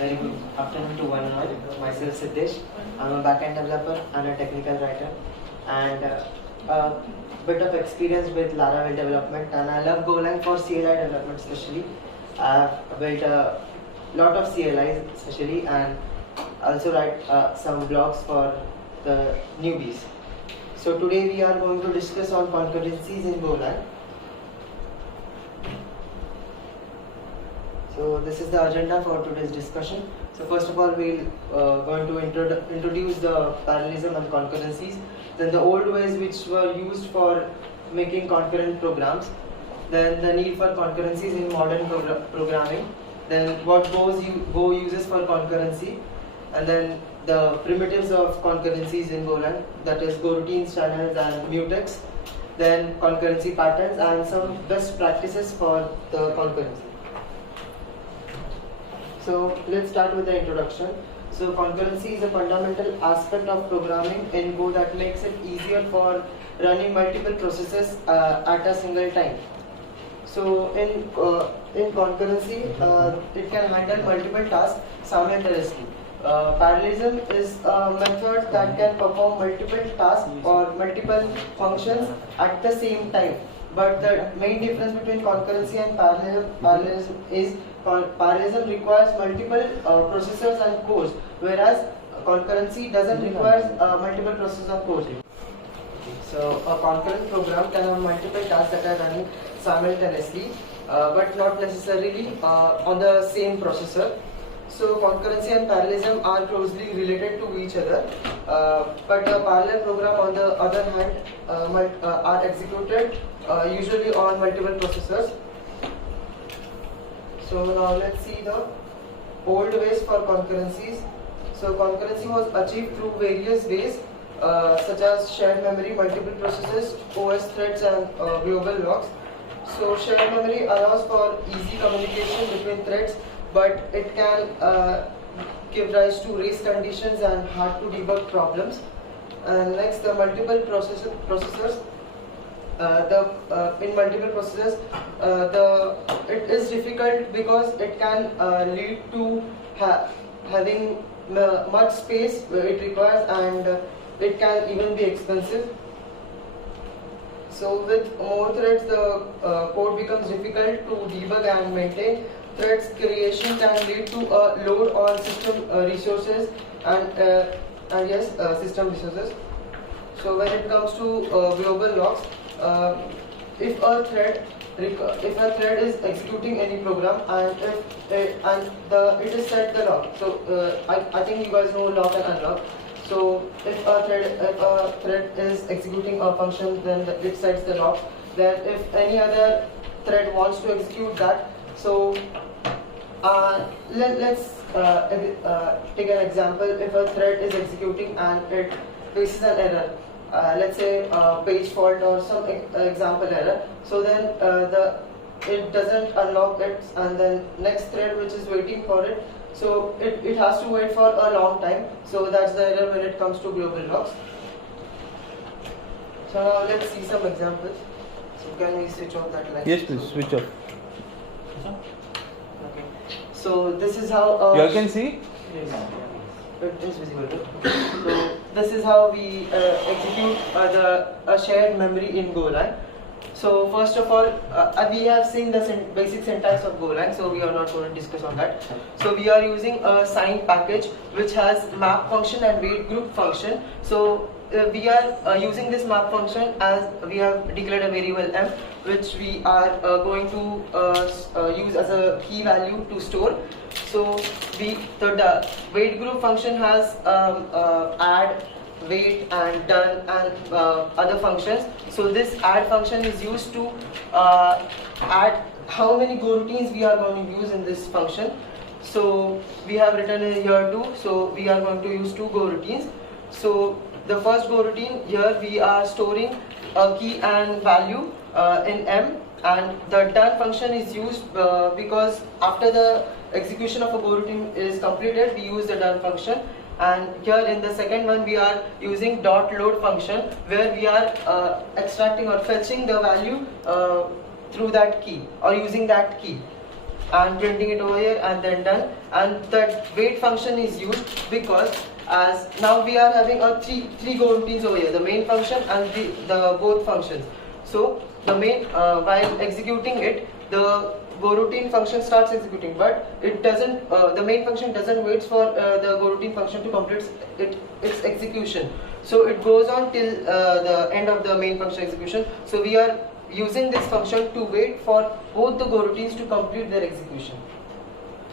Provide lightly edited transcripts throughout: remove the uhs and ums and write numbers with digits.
Very good afternoon to one and all. Myself Siddesh. I'm a backend developer and a technical writer, and a bit of experience with Laravel development. And I love Golang for CLI development, especially. I've built a lot of CLIs, especially, and also write some blogs for the newbies. So today we are going to discuss on concurrencies in Golang. So this is the agenda for today's discussion. So first of all, we'll going to introduce the parallelism and concurrencies, then the old ways which were used for making concurrent programs, then the need for concurrencies in modern programming, then what Go uses for concurrency, and then the primitives of concurrencies in Golang, that is goroutines, channels, and mutex, then concurrency patterns, and some best practices for the concurrency. So let's start with the introduction. So concurrency is a fundamental aspect of programming in Go that makes it easier for running multiple processes at a single time. So in concurrency, it can handle multiple tasks simultaneously. Parallelism is a method that can perform multiple tasks or multiple functions at the same time. But the main difference between concurrency and parallelism is parallelism requires multiple processors and cores, whereas concurrency doesn't require multiple processors and cores. So a concurrent program can have multiple tasks that are running simultaneously, but not necessarily on the same processor. So concurrency and parallelism are closely related to each other, but a parallel program on the other hand are executed usually on multiple processors. So now let's see the old ways for concurrencies. So concurrency was achieved through various ways such as shared memory, multiple processes, OS threads, and global locks. So shared memory allows for easy communication between threads, but it can give rise to race conditions and hard to debug problems. And next, the multiple processors. In multiple processes, it is difficult because it can lead to having much space it requires, and it can even be expensive. So with more threads, the code becomes difficult to debug and maintain. Threads creation can lead to a load on system resources and system resources. So when it comes to global locks, if a thread is executing any program and it is set the lock. So I think you guys know lock and unlock. So if a thread is executing a function, then it sets the lock. Then if any other thread wants to execute that, so let's take an example. If a thread is executing and it faces an error, let's say page fault or some example error, so then it doesn't unlock it, and then next thread which is waiting for it, so it has to wait for a long time. So that's the error when it comes to global locks. So now let's see some examples. So can we switch off that light? Yes, please switch off. Okay. So this is how you all can see? Yes. It is visible. So this is how we execute a shared memory in Golang. So first of all, we have seen the basic syntax of Golang, so we are not going to discuss on that. So we are using a signed package which has map function and wait group function. So we are using this map function as we have declared a variable m, which we are going to use as a key value to store. So the wait group function has add, wait, and done, and other functions. So this add function is used to add how many goroutines we are going to use in this function. So we have written in here 2, so we are going to use 2 goroutines. So the first goroutine, here we are storing a key and value in m, and the done function is used because after the execution of a goroutine is completed, we use the done function. And here in the second one, we are using dot load function, where we are extracting or fetching the value through that key or using that key. and printing it over here and then done. And that wait function is used because as now we are having a three go routines over here, the main function and the both functions. So the main while executing it, the go routine function starts executing, but it doesn't. The main function doesn't wait for the go routine function to complete its execution. So it goes on till the end of the main function execution. So we are using this function to wait for both the go routines to complete their execution.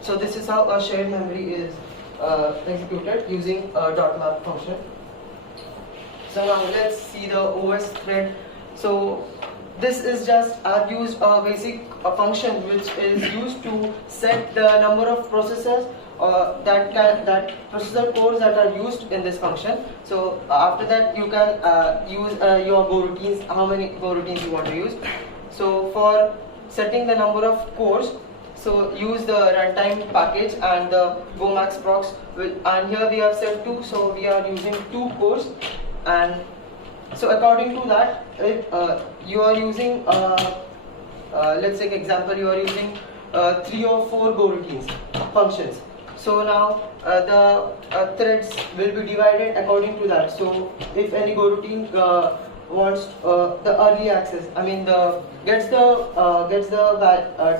So this is how a shared memory is executed using a .map function. So now let's see the OS thread. So this is just used a basic function which is used to set the number of processors that processor cores that are used in this function. So after that you can use your go routines, how many go routines you want to use. So for setting the number of cores, so use the runtime package and the GoMax procs, and here we have set 2, so we are using 2 cores. And so according to that, if you are using let's take example, you are using 3 or 4 go routines functions. So now the threads will be divided according to that. So if any go routine wants the early access, I mean gets the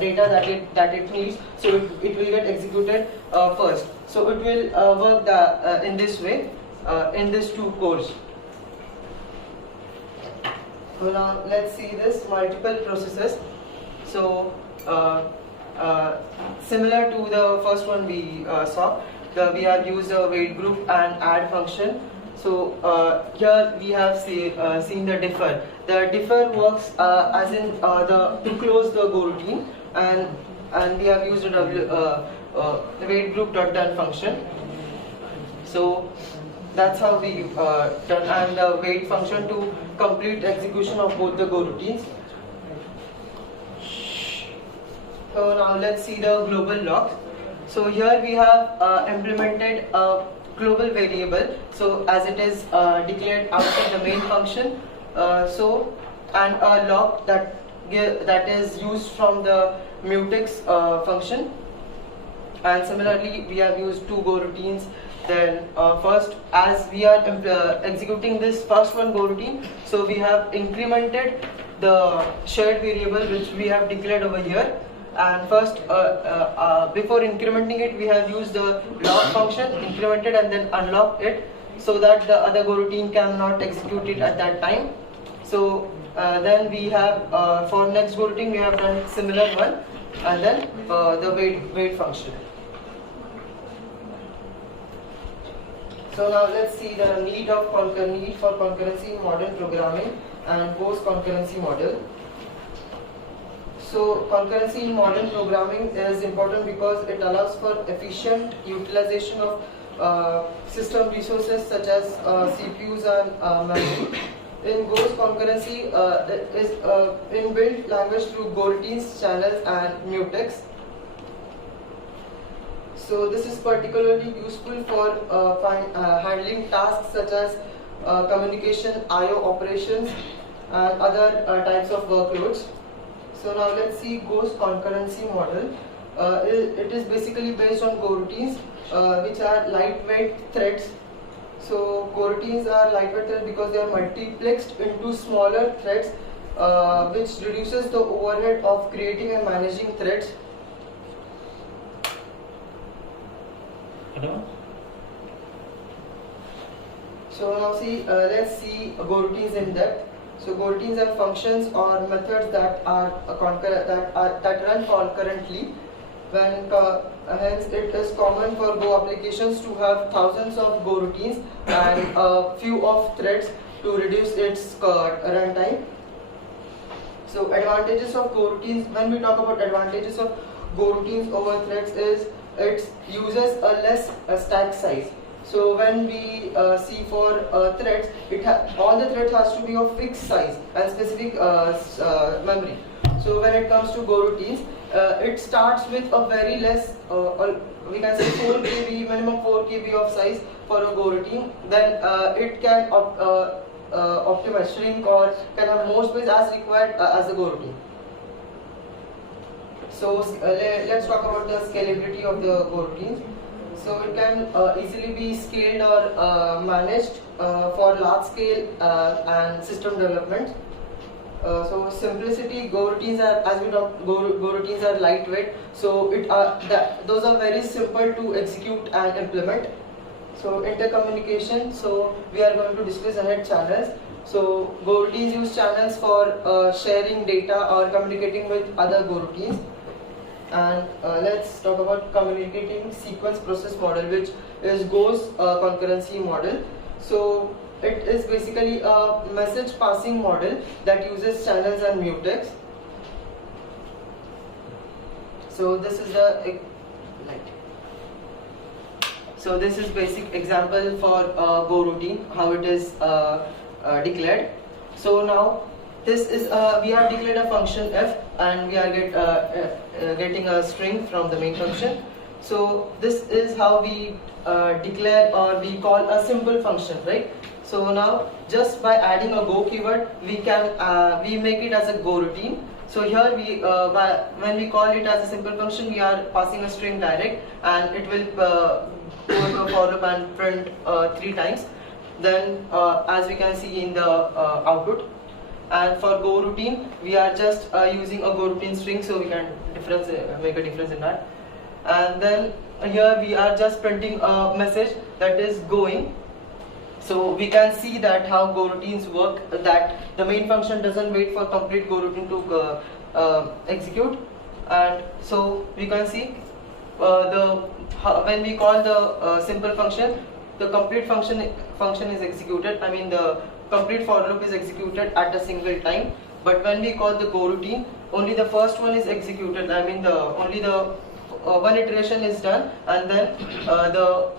data that it needs, so it will get executed first. So it will work in this way in these 2 cores. So now let's see this multiple processes. So similar to the first one we saw, we have used a wait group and add function. So here we have seen the differ. The differ works as in to close the go routine, and we have used a wait group done function. So that's how we done, and the wait function to complete execution of both the go routines. So now let's see the global locks. So here we have implemented a global variable, so as it is declared outside the main function. And a lock that is used from the mutex function. And similarly, we have used 2 go routines. Then first, as we are executing this first one go routine, so we have incremented the shared variable which we have declared over here. And first, before incrementing it, we have used the lock function, incremented and then unlocked it, so that the other go routine cannot execute it at that time. So then we have for next go routine we have done similar one, and then the wait function. So now let's see the need for concurrency in modern programming and post concurrency model. So concurrency in modern programming is important because it allows for efficient utilization of system resources such as CPUs and memory. In Go's concurrency is inbuilt language through Go routines, channels and mutex. So this is particularly useful for handling tasks such as communication, I/O operations and other types of workloads. So now let's see Go's concurrency model. It is basically based on Go routines, which are lightweight threads. So Go routines are lightweight threads because they are multiplexed into smaller threads, which reduces the overhead of creating and managing threads. So now let's see Go routines in depth. So Go routines are functions or methods that are that run concurrently. Hence it is common for Go applications to have thousands of Go routines and a few of threads to reduce its runtime. So advantages of Go routines. When we talk about advantages of Go routines over threads, is it uses a less stack size. So when we see for threads, all the threads has to be of fixed size and specific memory. So when it comes to Go routines, it starts with a very less, we can say 4 KB, minimum 4 KB of size for a Go routine. Then it can optimize, shrink, or can have more space as required as a Go routine. So let's talk about the scalability of the coroutines. So it can easily be scaled or managed for large scale and system development. So simplicity, go-routines are, as we talked, go-routines are lightweight. So those are very simple to execute and implement. So intercommunication, so we are going to discuss ahead channels. So go-routines use channels for sharing data or communicating with other go-routines. And let's talk about communicating sequence process model, which is Go's concurrency model. So it is basically a message passing model that uses channels and mutex. So this is the So this is basic example for Go routine, how it is declared. So now this is we have declared a function f, and we are getting a string from the main function. So this is how we declare or we call a simple function, right? So now just by adding a go keyword, we can we make it as a go routine. So here we when we call it as a simple function, we are passing a string direct, and it will go to a for loop and print 3 times. Then as we can see in the output. And for go routine, we are just using a go routine string, so we can make a difference in that. And then here we are just printing a message that is going. So we can see that how go routines work, that the main function doesn't wait for complete go routine to execute. And so we can see when we call the simple function, the complete function is executed. I mean the complete for loop is executed at a single time. But when we call the go routine, only the first one is executed. I mean only the one iteration is done, and then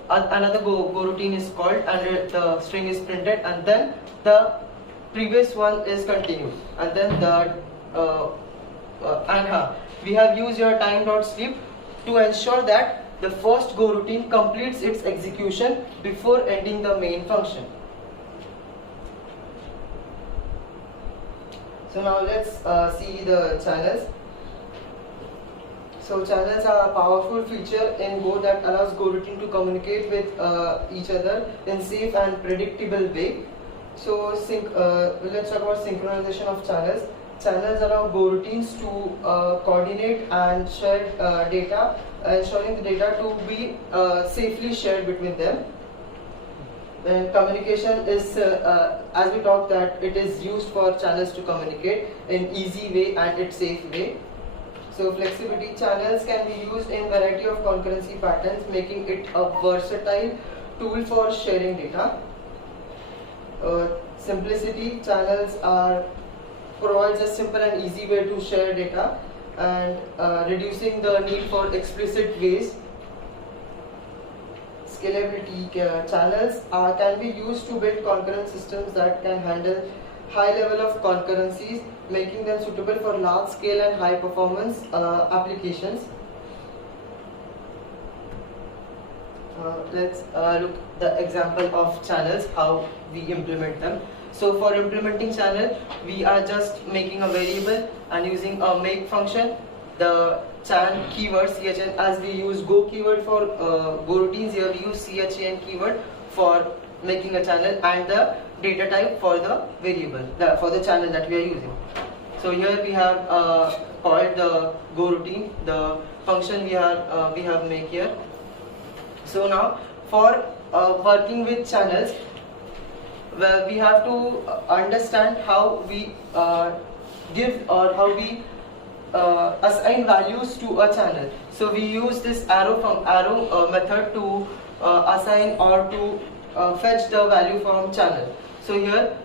another go routine is called, and the string is printed, and then the previous one is continued, and then we have used your time.sleep to ensure that the first go routine completes its execution before ending the main function. So now let's see the channels. So channels are a powerful feature in Go that allows Go routine to communicate with each other in safe and predictable way. So let's talk about synchronization of channels. Channels allow Go routines to coordinate and share data, ensuring the data to be safely shared between them. Then communication is, as we talked, that it is used for channels to communicate in easy way and its safe way. So flexibility, channels can be used in variety of concurrency patterns, making it a versatile tool for sharing data. Simplicity, channels provides a simple and easy way to share data, and reducing the need for explicit ways. Scalability, channels can be used to build concurrent systems that can handle high level of concurrencies, making them suitable for large scale and high performance applications. Let's look the example of channels, how we implement them. So for implementing channel, we are just making a variable and using a make function. The chan keyword chan, as we use go keyword for go routines, here we use chan keyword for making a channel, and the data type for the variable for the channel that we are using. So here we have called the go routine, the function we have make here. So now for working with channels, well, we have to understand how we give or how we assign values to a channel. So we use this arrow method to assign or to fetch the value from channel. So here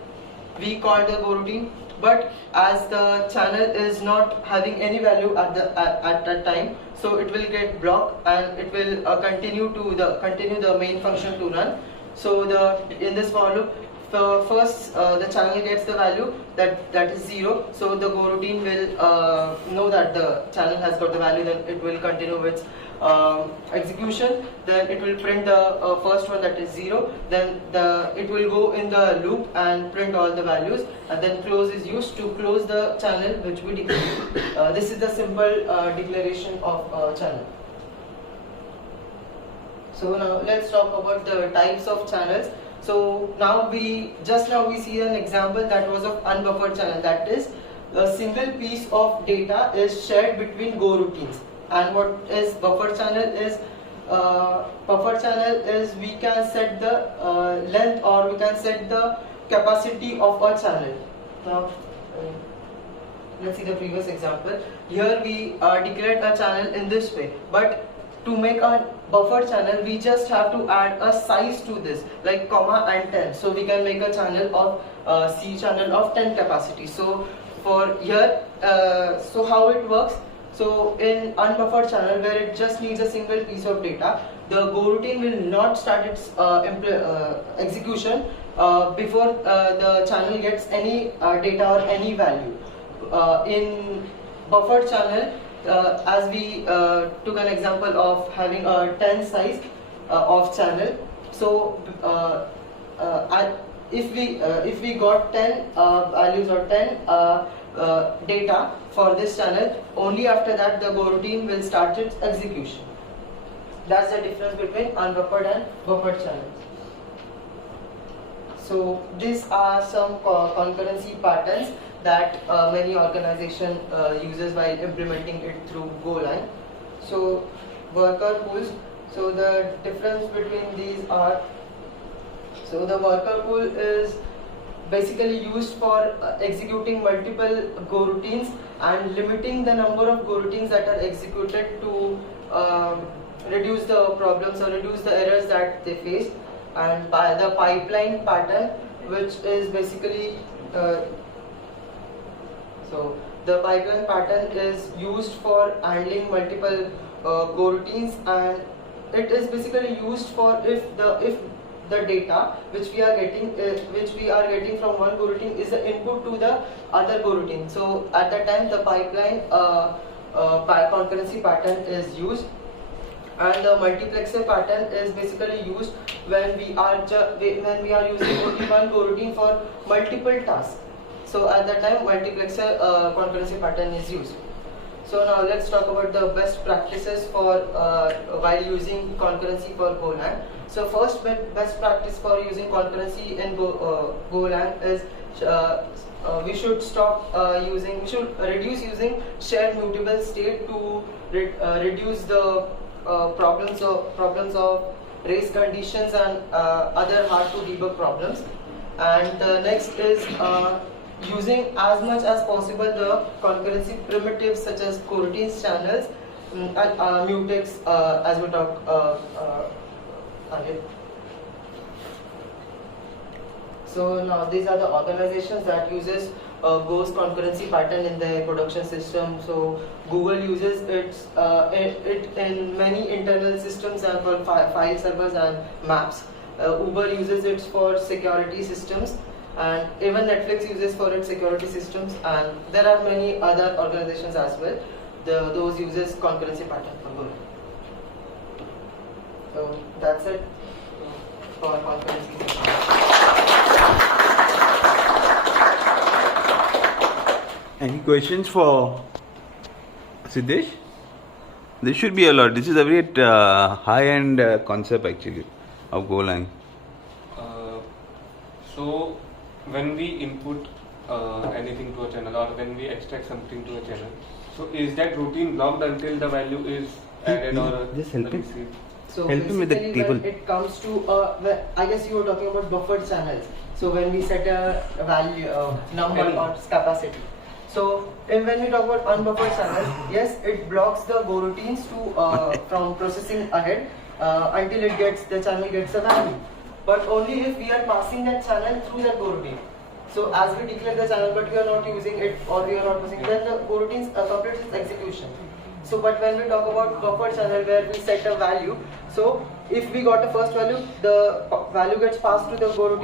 we call the go routine, but as the channel is not having any value at that time, so it will get blocked and it will continue the main function to run. So in this for loop, So first the channel gets the value that is 0. So the go routine will know that the channel has got the value. Then it will continue its execution. Then it will print the first one, that is 0. Then it will go in the loop and print all the values. And then close is used to close the channel which we declare. This is the simple declaration of channel. So now let's talk about the types of channels. So now we see an example that was of unbuffered channel. That is, a single piece of data is shared between go routines. And what is buffer channel is? We can set the length, or we can set the capacity of a channel. Now let's see the previous example. Here we declared a channel in this way, but to make a buffer channel, we just have to add a size to this, like comma and 10. So we can make a channel of C channel of 10 capacity. So for here, so how it works? So in unbuffered channel, where it just needs a single piece of data, the go routine will not start its execution before the channel gets any data or any value. In buffered channel, as we took an example of having a 10 size of channel, so if we got 10 values or 10 data for this channel, only after that the go routine will start its execution. That's the difference between unbuffered and buffered channels. So these are some concurrency patterns that many organization uses while implementing it through Golang. So worker pools. So the difference between these are, so the worker pool is basically used for executing multiple go routines and limiting the number of go routines that are executed to reduce the problems or reduce the errors that they face. And by the pipeline pattern, which is basically so the pipeline pattern is used for handling multiple go routines, and it is basically used for if the data which we are getting from one go routine is the input to the other go routine. So at that time the pipeline concurrency pattern is used. And the multiplexer pattern is basically used when we are using only one go routine for multiple tasks. So at that time multiplexer concurrency pattern is used. So now let's talk about the best practices for while using concurrency for Golang. So first best practice for using concurrency in Golang is we should reduce using shared mutable state to reduce the problems of race conditions and other hard to debug problems. And the next is using as much as possible the concurrency primitives such as coroutines, channels, and mutex, as we talk earlier. So now these are the organizations that uses Go's concurrency pattern in their production system. So Google uses it in many internal systems and for file servers and maps. Uber uses it for security systems, and even Netflix uses for its security systems, and there are many other organizations as well. Those uses concurrency pattern for Google. So that's it for concurrency. Any questions for Siddesh? This should be a lot. This is a very high-end concept actually of Golang. So when we input anything to a channel, or when we extract something to a channel, so is that routine blocked until the value is added or just help him. So help him with the table. When it comes to I guess you were talking about buffered channels. So when we set a value number or capacity. So when we talk about unbuffered channels, yes, it blocks the go routines to from processing ahead until the channel gets a value. But only if we are passing that channel through that go routine. So as we declare the channel, but we are not using it or we are not using it, then the go routine completes its execution. So but when we talk about buffered channel where we set a value, so if we got the first value, the value gets passed to the go routine.